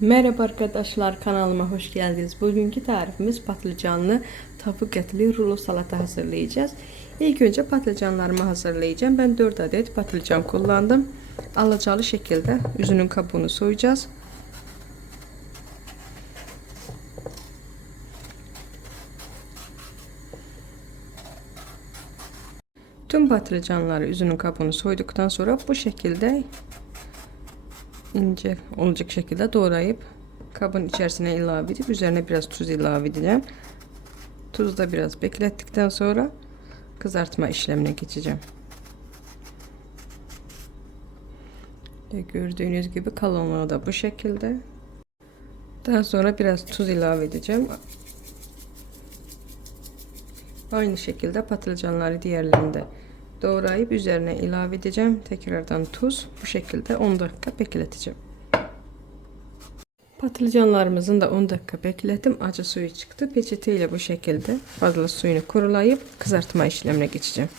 Merhaba arkadaşlar kanalıma hoş geldiniz. Bugünkü tarifimiz patlıcanlı tavuk etli rulo salata hazırlayacağız. İlk önce patlıcanlarımı hazırlayacağım. Ben 4 adet patlıcan kullandım. Alacalı şekilde üzünün kabuğunu soyacağız. Tüm patlıcanları üzünün kabuğunu soyduktan sonra bu şekilde ince olacak şekilde doğrayıp kabın içerisine ilave edip üzerine biraz tuz ilave edeceğim. Tuzu da biraz beklettikten sonra kızartma işlemine geçeceğim. Ve gördüğünüz gibi kalınlığı da bu şekilde. Daha sonra biraz tuz ilave edeceğim. Aynı şekilde patlıcanları diğerlerinde doğrayıp üzerine ilave edeceğim. Tekrardan tuz. Bu şekilde 10 dakika bekleteceğim. Patlıcanlarımızın da 10 dakika bekledim. Acı suyu çıktı. Peçete ile bu şekilde fazla suyunu kurulayıp kızartma işlemine geçeceğim.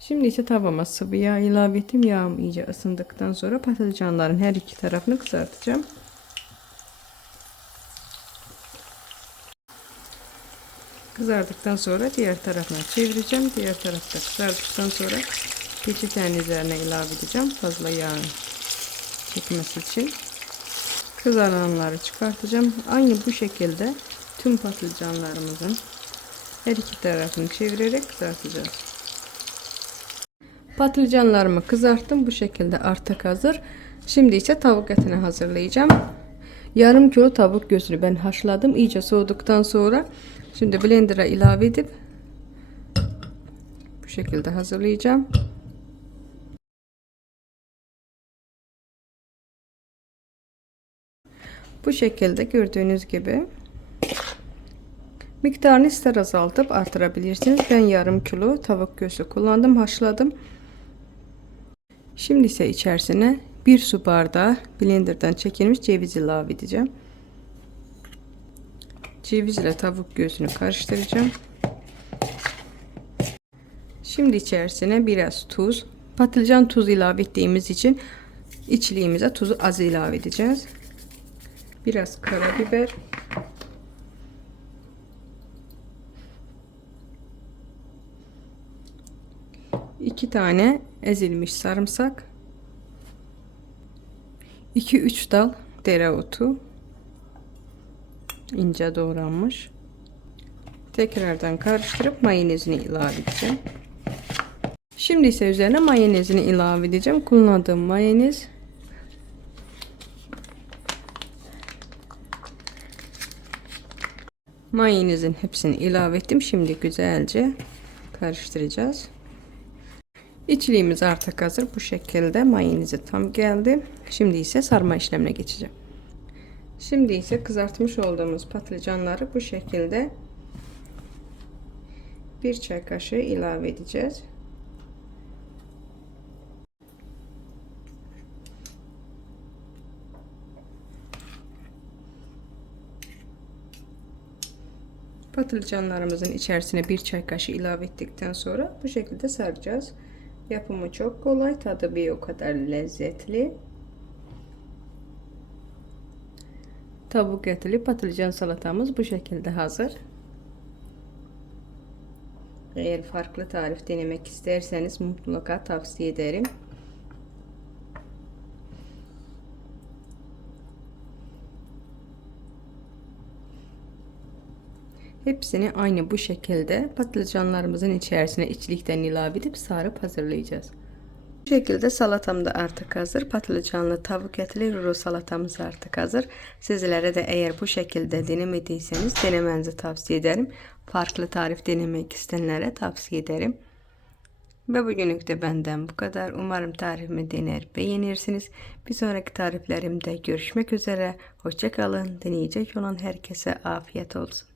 Şimdi ise tavama sıvı yağ ilave ettim. Yağım iyice ısındıktan sonra patlıcanların her iki tarafını kızartacağım. Kızardıktan sonra diğer tarafına çevireceğim. Diğer tarafta kızardıktan sonra peçetenin üzerine ilave edeceğim. Fazla yağın çekmesi için. Kızaranları çıkartacağım. Aynı bu şekilde tüm patlıcanlarımızın her iki tarafını çevirerek kızartacağız. Patlıcanlarımı kızarttım. Bu şekilde artık hazır. Şimdi ise tavuk etini hazırlayacağım. Yarım kilo tavuk göğsünü ben haşladım. İyice soğuduktan sonra Şimdi blender'a ilave edip bu şekilde hazırlayacağım. Bu şekilde gördüğünüz gibi miktarını ister azaltıp artırabilirsiniz. Ben yarım kilo tavuk göğsü kullandım, haşladım. Şimdi ise içerisine bir su bardağı blenderdan çekilmiş ceviz ilave edeceğim. Ceviz ile tavuk göğsünü karıştıracağım. Şimdi içerisine biraz tuz, patlıcan tuz ilave ettiğimiz için içliğimize tuzu az ilave edeceğiz. Biraz karabiber. iki tane ezilmiş sarımsak. 2-3 dal dereotu ince doğranmış. Tekrardan karıştırıp mayonezini ilave edeceğim. Şimdi ise üzerine mayonezini ilave edeceğim. Kullandığım mayonez mayonezin hepsini ilave ettim. Şimdi güzelce karıştıracağız. İçliğimiz artık hazır. Bu şekilde mayonezi tam geldi. Şimdi ise sarma işlemine geçeceğim. Şimdi ise kızartmış olduğumuz patlıcanları bu şekilde bir çay kaşığı ilave edeceğiz. Patlıcanlarımızın içerisine bir çay kaşığı ilave ettikten sonra bu şekilde saracağız. Yapımı çok kolay, tadı bir o kadar lezzetli. Tavuk etli patlıcan salatamız bu şekilde hazır. Eğer farklı tarif denemek isterseniz mutlaka tavsiye ederim. Hepsini aynı bu şekilde patlıcanlarımızın içerisine içlikten ilave edip sarıp hazırlayacağız. Bu şekilde salatam da artık hazır. Patlıcanlı tavuk etli rulo salatamız artık hazır. Sizlere de eğer bu şekilde denemediyseniz denemenizi tavsiye ederim. Farklı tarif denemek isteyenlere tavsiye ederim. Ve bugünlük de benden bu kadar. Umarım tarifimi dener beğenirsiniz. Bir sonraki tariflerimde görüşmek üzere. Hoşçakalın. Deneyecek olan herkese afiyet olsun.